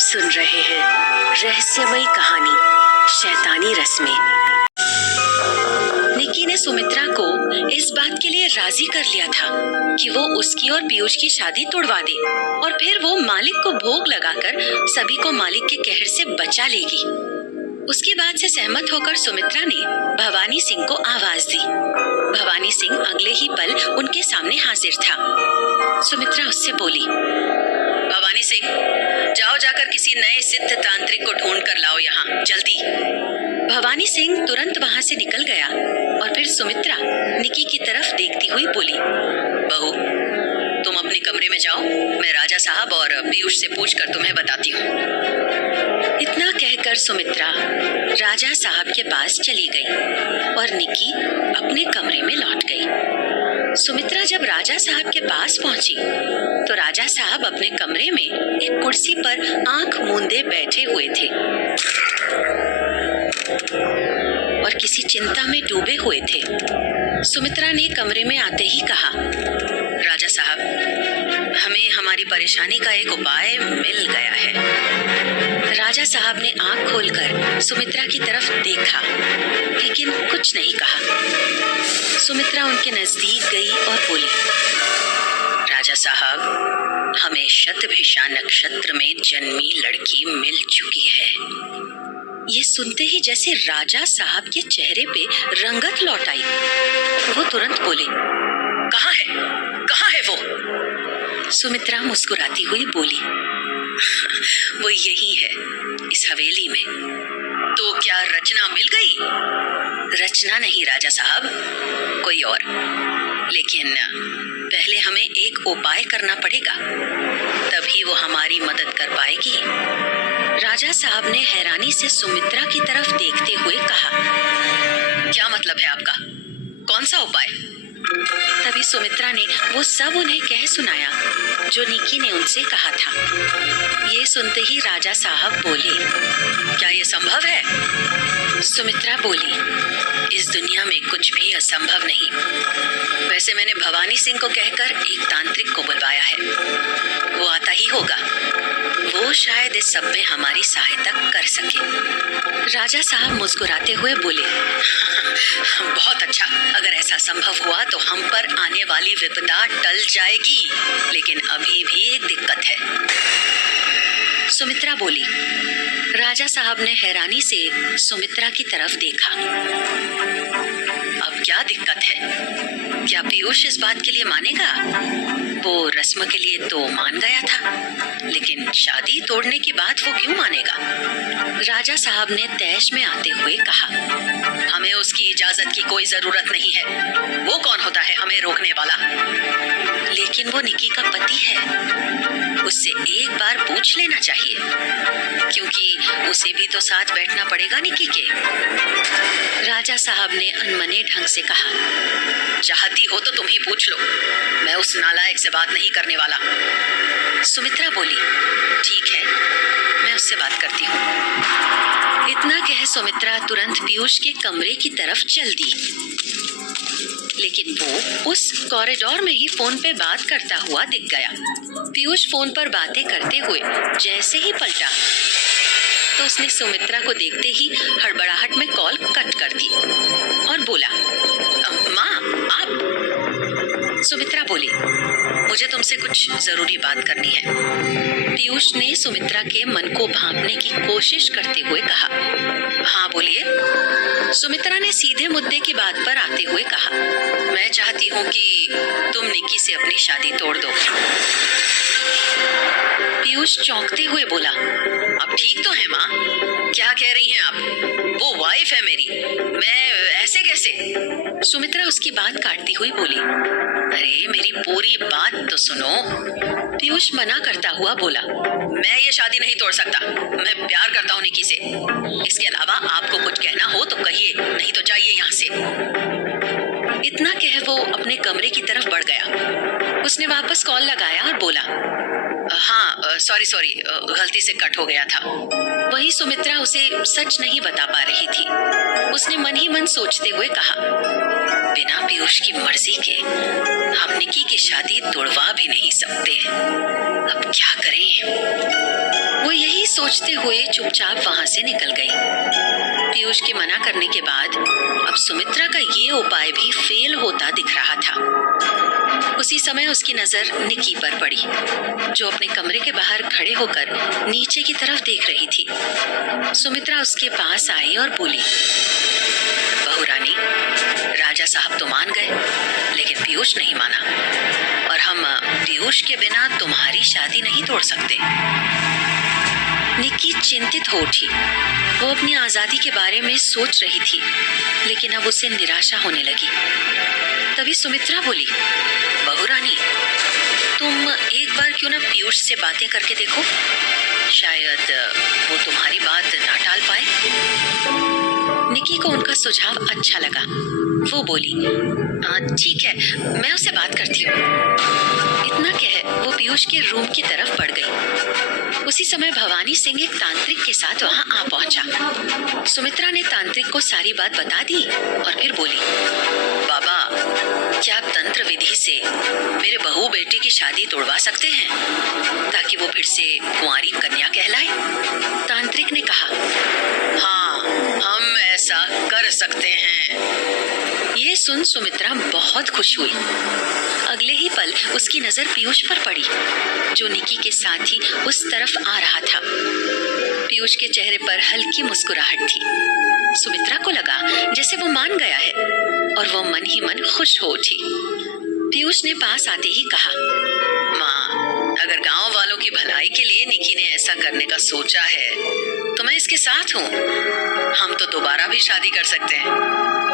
सुन रहे हैं रहस्यमयी कहानी शैतानी रस्में। निकी ने सुमित्रा को इस बात के लिए राजी कर लिया था कि वो उसकी और पीयूष की शादी तोड़वा दे और फिर वो मालिक को भोग लगाकर सभी को मालिक के कहर से बचा लेगी। उसकी बात से सहमत होकर सुमित्रा ने भवानी सिंह को आवाज दी। भवानी सिंह अगले ही पल उनके सामने हाजिर था। सुमित्रा उससे बोली, भवानी सिंह, जाओ जाकर किसी नए सिद्ध तांत्रिक को ढूंढ कर लाओ यहाँ जल्दी। भवानी सिंह तुरंत वहाँ से निकल गया और फिर सुमित्रा निकी की तरफ देखती हुई बोली, बहू, तुम अपने कमरे में जाओ, मैं राजा साहब और पीयूष से पूछकर तुम्हें बताती हूँ। इतना कहकर सुमित्रा राजा साहब के पास चली गई और निकी अपने कमरे में लौट गई। सुमित्रा जब राजा साहब के पास पहुंची तो राजा साहब अपने कमरे में एक कुर्सी पर आंख मूंदे बैठे हुए थे और किसी चिंता में डूबे हुए थे। सुमित्रा ने कमरे में आते ही कहा, राजा साहब, हमें हमारी परेशानी का एक उपाय मिल गया है। राजा साहब ने आंख खोलकर सुमित्रा की तरफ देखा लेकिन कुछ नहीं कहा। सुमित्रा उनके नजदीक गई और बोली, राजा साहब, हमें शतभिषा नक्षत्र में जन्मी लड़की मिल चुकी है। ये सुनते ही जैसे राजा साहब के चेहरे पे रंगत लौट आई। वो तुरंत बोले, कहाँ है? कहाँ है वो? सुमित्रा मुस्कुराती हुई बोली, वो यही है, इस हवेली में। तो क्या रचना मिल गई? रचना नहीं राजा साहब, कोई और। लेकिन पहले हमें एक उपाय करना पड़ेगा, तभी वो हमारी मदद कर पाएगी। राजा साहब ने हैरानी से सुमित्रा की तरफ देखते हुए कहा, क्या मतलब है आपका? कौन सा उपाय? तभी सुमित्रा ने वो सब उन्हें कह सुनाया जो निकी ने उनसे कहा था। ये सुनते ही राजा साहब बोले, क्या ये संभव है? सुमित्रा बोली, इस दुनिया में कुछ भी असंभव नहीं। वैसे मैंने भवानी सिंह को कहकर एक तांत्रिक को बुलवाया है, वो आता ही होगा। वो शायद इस सब में हमारी सहायता कर सके। राजा साहब मुस्कुराते हुए बोले, बहुत अच्छा, अगर ऐसा संभव हुआ तो हम पर आने वाली विपदा टल जाएगी। लेकिन अभी भी एक दिक्कत है। सुमित्रा बोली। राजा साहब ने हैरानी से सुमित्रा की तरफ देखा। अब क्या दिक्कत है? क्या पीयूष इस बात के लिए मानेगा? वो रस्म के लिए तो मान गया था, लेकिन शादी तोड़ने की बात वो क्यों मानेगा? राजा साहब ने तैश में आते हुए कहा, हमें उसकी इजाजत की कोई जरूरत नहीं है। वो कौन होता है हमें रोकने वाला? लेकिन वो निकी का पति है, उससे एक बार पूछ लेना चाहिए, क्योंकि उसे भी तो साथ बैठना पड़ेगा निकी के। राजा साहब ने अनमने ढंग से कहा, चाहती हो तो तुम ही पूछ लो, मैं उस नालायक से बात नहीं करने वाला। सुमित्रा बोली, ठीक है, मैं उससे बात करती हूँ। इतना कह सुमित्रा तुरंत पीयूष के कमरे की तरफ चल दी, लेकिन वो उस कॉरिडोर में ही फोन पे बात करता हुआ दिख गया। पीयूष फोन पर बातें करते हुए जैसे ही पलटा तो उसने सुमित्रा को देखते ही हड़बड़ाहट में कॉल कट कर दी और बोला, माँ आप? सुमित्रा बोली, मुझे तुमसे कुछ जरूरी बात करनी है। पीयूष ने सुमित्रा के मन को भांपने की कोशिश करते हुए कहा, हाँ बोलिए। सुमित्रा ने सीधे मुद्दे की बात पर आते हुए कहा, मैं चाहती हूँ कि तुम निकी से अपनी शादी तोड़ दो। पीयूष चौंकते हुए बोला, आप ठीक तो हैं माँ? क्या कह रही हैं आप? वो वाइफ है मेरी, मैं ऐसे कैसे? सुमित्रा उसकी बात काटती हुई बोली, अरे मेरी पूरी बात तो सुनो। पीयूष मना करता हुआ बोला, मैं ये शादी नहीं तोड़ सकता, मैं प्यार करता हूँ निकी से। इसके अलावा आपको कुछ कहना हो तो कहिए, नहीं तो जाइए यहाँ से। इतना कह वो अपने कमरे की तरफ बढ़ गया। उसने वापस कॉल लगाया और बोला, हाँ सॉरी, गलती से कट हो गया था। वही सुमित्रा उसे सच नहीं बता पा रही थी। उसने मन ही मन सोचते हुए कहा, बिना पीयूष की मर्जी के हम निकी की शादी तोड़वा भी नहीं सकते, अब क्या करें? वो यही सोचते हुए चुपचाप वहां से निकल गई। पीयूष के मना करने के बाद अब सुमित्रा का ये उपाय भी फेल होता दिख रहा था। उसी समय उसकी नजर निक्की पर पड़ी, जो अपने कमरे के बाहर खड़े होकर नीचे की तरफ देख रही थी। सुमित्रा उसके पास आई और बोली, बहू रानी, राजा साहब तो मान गए, लेकिन पीयूष नहीं माना, और हम पीयूष के बिना तुम्हारी शादी नहीं तोड़ सकते। निक्की चिंतित हो उठी। वो अपनी आजादी के बारे में सोच रही थी, लेकिन अब उसे निराशा होने लगी। तभी सुमित्रा बोली, बहू रानी, तुम एक बार क्यों ना पीयूष से बातें करके देखो, शायद वो तुम्हारी बात ना टाल पाए। निक्की को उनका सुझाव अच्छा लगा। वो बोली, ठीक है, मैं उससे बात करती हूँ। इतना कह वो पीयूष के रूम की तरफ बढ़ गई। उसी समय भवानी सिंह एक तांत्रिक के साथ वहां आ पहुंचा। सुमित्रा ने तांत्रिक को सारी बात बता दी और फिर बोली, बाबा, क्या आप तंत्र विधि से मेरे बहू बेटे की शादी तोड़वा सकते हैं, ताकि वो फिर से कुंवारी कन्या कहलाए? तांत्रिक ने कहा, हाँ, हम ऐसा कर सकते हैं। ये सुन सुमित्रा बहुत खुश हुई। अगले ही पल उसकी नजर पीयूष पर पड़ी, जो निक्की के साथ ही उस तरफ आ रहा था। पीयूष के चेहरे पर हल्की मुस्कुराहट थी। सुमित्रा को लगा जैसे वो मान गया है, और वो मन ही मन खुश हो उठी। पीयूष ने पास आते ही कहा, माँ, अगर गांव वालों की भलाई के लिए निक्की ने ऐसा करने का सोचा है, तो मैं इसके साथ हूँ। हम तो दोबारा भी शादी कर सकते हैं,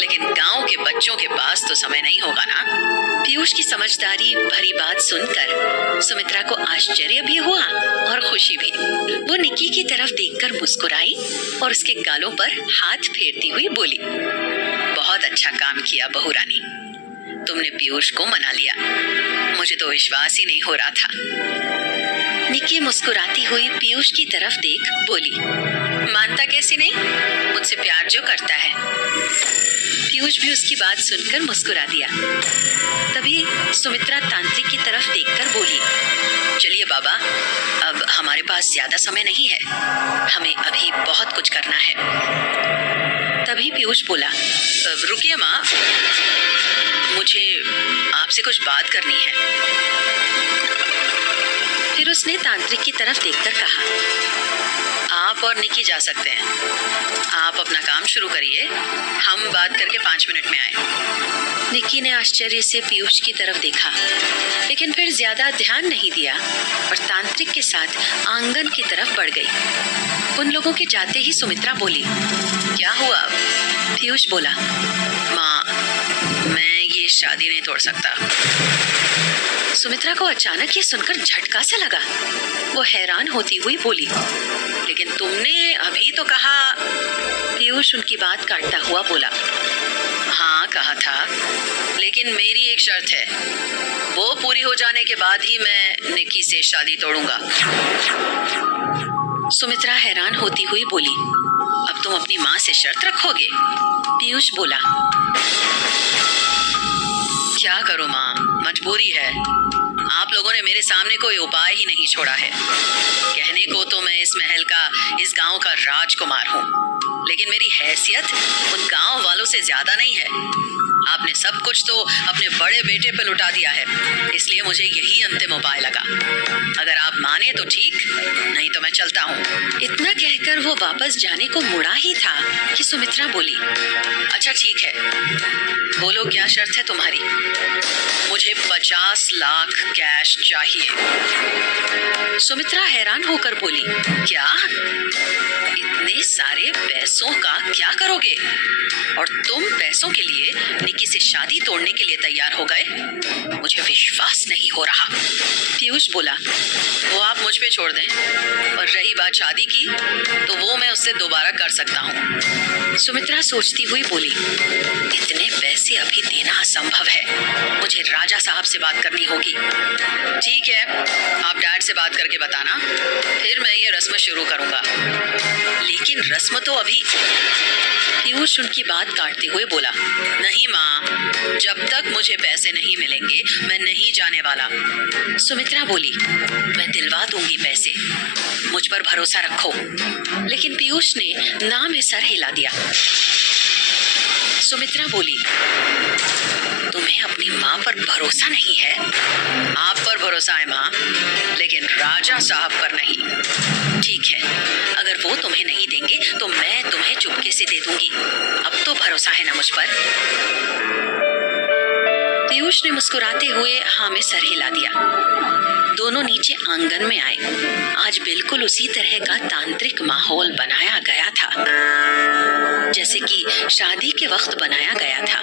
लेकिन गांव के बच्चों के पास तो समय नहीं होगा ना। पीयूष की समझदारी भरी बात सुनकर सुमित्रा को आश्चर्य भी हुआ और खुशी भी। वो निक्की की तरफ देखकर मुस्कुराई और उसके गालों पर हाथ फेरती हुई बोली, बहुत अच्छा काम किया बहू रानी, तुमने पीयूष को मना लिया। मुझे तो विश्वास ही नहीं हो रहा था। निक्की मुस्कुराती हुई पीयूष की तरफ देख बोली, मानता कैसे नहीं, मुझसे प्यार जो करता है। पीयूष भी उसकी बात सुनकर मुस्कुरा दिया। तभी सुमित्रा तांत्रिक की तरफ देखकर बोली, चलिए बाबा, अब हमारे पास ज्यादा समय नहीं है, हमें अभी बहुत कुछ करना है। तभी पीयूष बोला, रुकिए माँ, मुझे आपसे कुछ बात करनी है। फिर उसने तांत्रिक की तरफ देखकर कहा, आप और निक्की जा सकते हैं, आप अपना काम शुरू करिए, हम बात करके 5 मिनट में आए। निक्की ने आश्चर्य से पीयूष की तरफ देखा, लेकिन फिर ज्यादा ध्यान नहीं दिया और तांत्रिक के साथ आंगन की तरफ बढ़ गई। उन लोगों के जाते ही सुमित्रा बोली, क्या हुआ? पीयूष बोला, माँ, मैं ये शादी नहीं तोड़ सकता। सुमित्रा को अचानक ये सुनकर झटका सा लगा। वो हैरान होती हुई बोली, लेकिन तुमने अभी तो कहा। पीयूष उनकी बात काटता हुआ बोला, हाँ कहा था, लेकिन मेरी एक शर्त है, वो पूरी हो जाने के बाद ही मैं निक्की से शादी तोड़ूंगा। सुमित्रा हैरान होती हुई बोली, अब तुम अपनी माँ से शर्त रखोगे? पीयूष बोला, क्या करूं माँ, मजबूरी है। आप लोगों ने मेरे सामने कोई उपाय ही नहीं छोड़ा है। कहने को तो मैं इस महल का, इस गांव का राजकुमार हूँ, लेकिन मेरी हैसियत उन गांव वालों से ज्यादा नहीं है। आपने सब कुछ तो अपने बड़े बेटे पे लुटा दिया है, इसलिए मुझे यही अंतिम उपाय लगा। अगर आप माने तो ठीक, नहीं तो मैं चलता हूँ। इतना कहकर वो वापस जाने को मुड़ा ही था कि सुमित्रा बोली, अच्छा ठीक है, बोलो क्या शर्त है तुम्हारी? मुझे 50 लाख कैश चाहिए। सुमित्रा हैरान होकर बोली, क्या? इतने सारे पैसों का क्या करोगे? और तुम पैसों के लिए निक्की से शादी तोड़ने के लिए तैयार हो गए? मुझे विश्वास नहीं हो रहा। पीयूष बोला, वो आप मुझ पे छोड़ दें, और रही बात शादी की, तो वो मैं उससे दोबारा कर सकता हूँ। सुमित्रा सोचती हुई बोली, इतने पैसे अभी देना असंभव है, मुझे राजा साहब से बात करनी होगी। ठीक है, आप डैड से बात करके बताना, फिर मैं ये रस्म शुरू करूंगा। लेकिन रस्म तो अभी। पीयूष उनकी बात काटते हुए बोला, नहीं माँ, जब तक मुझे पैसे नहीं मिलेंगे मैं नहीं जाने वाला। सुमित्रा बोली, मैं दिलवा दूंगी पैसे, मुझे मुझ पर भरोसा रखो। लेकिन पीयूष ने ना में सर हिला दिया। सुमित्रा बोली, तुम्हें अपनी माँ पर भरोसा नहीं है? आप पर भरोसा है माँ, लेकिन राजा साहब पर नहीं। ठीक है, अगर वो तुम्हें नहीं देंगे तो मैं तुम्हें चुपके से दे दूंगी। अब तो भरोसा है ना मुझ पर? पीयूष ने मुस्कुराते हुए हाँ में सर हिला दिया। दोनों नीचे आंगन में आए। आज बिल्कुल उसी तरह का तांत्रिक माहौल बनाया गया था जैसे कि शादी के वक्त बनाया गया था।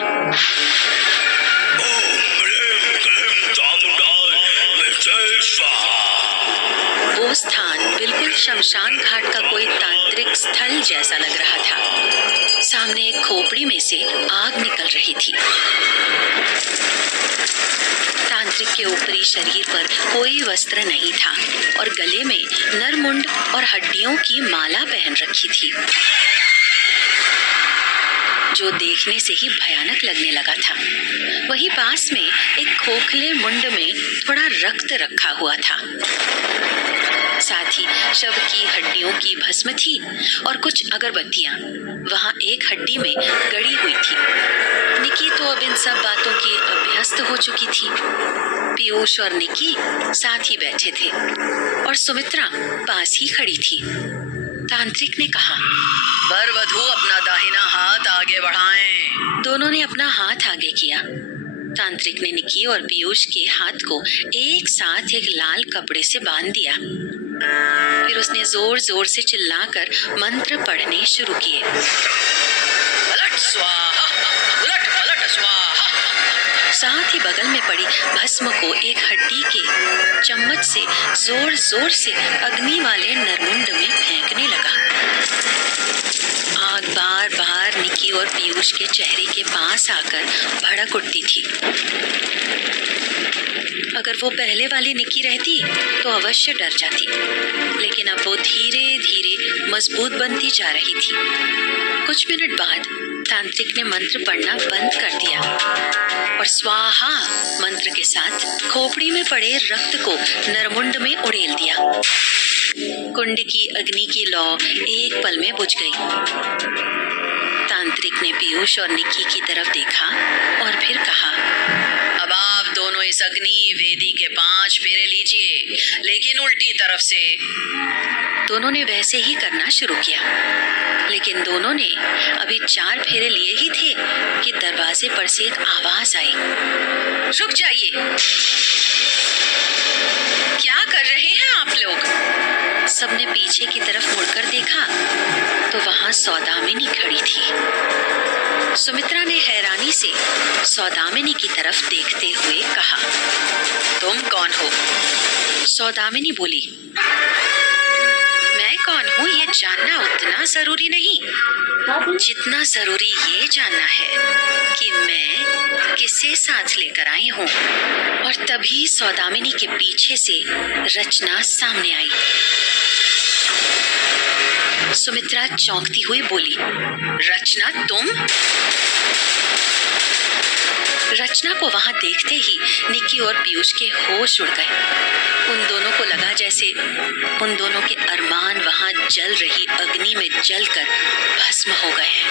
वो स्थान बिल्कुल शमशान घाट का कोई तांत्रिक स्थल जैसा लग रहा था। सामने एक खोपड़ी में से आग निकल रही थी। तांत्रिक के ऊपरी शरीर पर कोई वस्त्र नहीं था और गले में नरमुंड और हड्डियों की माला पहन रखी थी, जो देखने से ही भयानक लगने लगा था। वहीं पास में एक खोखले मुंड में थोड़ा रक्त रखा हुआ था। साथ ही शव की हड्डियों की भस्म थी और कुछ अगरबत्तियां वहां एक हड्डी में गड़ी हुई थी। निकी तो अब इन सब बातों की अभ्यस्त हो चुकी थी। पीयूष और निकी साथ ही बैठे थे और सुमित्रा पास ही खड़ी थी। तांत्रिक ने कहा, वर वधू अपना दाहिना हाथ आगे बढ़ाएं। दोनों ने अपना हाथ आगे किया। तांत्रिक ने निकी और पीयूष के हाथ को एक साथ एक लाल कपड़े से बांध दिया। फिर उसने जोर जोर से चिल्लाकर मंत्र पढ़ने शुरू किए। उलट स्वाहा, उलट पलट स्वाहा। साथ ही बगल में पड़ी भस्म को एक हड्डी के चम्मच से जोर जोर से अग्नि वाले नरमुंड में फेंकने लगा। आग बार बार निकी और पीयूष के चेहरे के पास आकर भड़क उठती थी। अगर वो पहले वाली निकी रहती तो अवश्य डर जाती, लेकिन अब वो धीरे धीरे मजबूत बनती जा रही थी। कुछ मिनट बाद तांत्रिक ने मंत्र पढ़ना बंद कर दिया और स्वाहा मंत्र के साथ खोपड़ी में पड़े रक्त को नरमुंड में उड़ेल दिया। कुंड की अग्नि की लौ एक पल में बुझ गई। तांत्रिक ने पीयूष और निकी की तरफ देखा और फिर कहा, अब आप दोनों इस अग्नि वेदी के 5 फेरे लीजिए, लेकिन उल्टी तरफ से। दोनों ने वैसे ही करना शुरू किया, लेकिन दोनों ने अभी 4 फेरे लिए ही थे कि दरवाजे पर से एक आवाज आई, रुक जाइए, क्या कर रहे हैं आप लोग? सबने पीछे की तरफ मुड़कर देखा तो वहां सौदामिनी खड़ी थी। सुमित्रा ने हैरानी से सौदामिनी की तरफ देखते हुए कहा, तुम कौन हो? सौदामिनी बोली, मैं कौन हूँ ये जानना उतना जरूरी नहीं, जितना जरूरी ये जानना है कि मैं किसे साथ लेकर आई हूँ। और तभी सौदामिनी के पीछे से रचना सामने आई। सुमित्रा चौंकती हुई बोली, रचना तुम? रचना को वहां देखते ही निकी और पीयूष के होश उड़ गए। उन दोनों को लगा जैसे उन दोनों के अरमान वहां जल रही अग्नि में जलकर भस्म हो गए हैं।